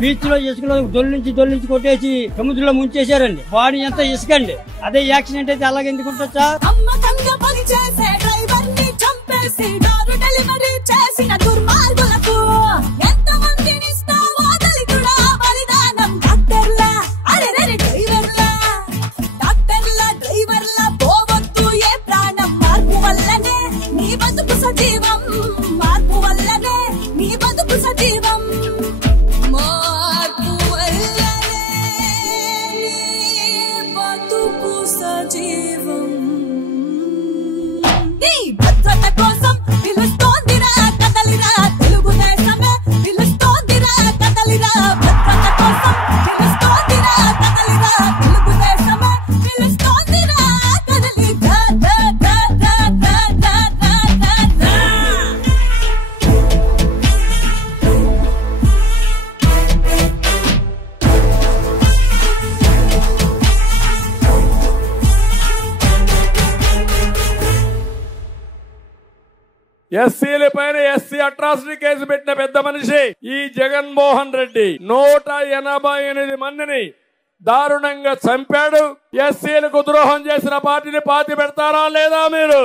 Beach లో ఇసుకలో దొల్లించి కొట్టేసి సముద్రంలో ముంచేశారండి. వాడి ఎంత ఇసుకండి. అదే యాక్సిడెంట్ అయితే అలాగే ఎందుకు ఉంటుందా? ఎస్సీల పైన ఎస్సీ అట్రాసిటీ కేసు పెట్టిన పెద్ద మనిషి ఈ జగన్మోహన్ రెడ్డి 188 మందిని దారుణంగా చంపాడు. ఎస్సీలకు ద్రోహం చేసిన పార్టీని పాతి పెడతారా లేదా మీరు?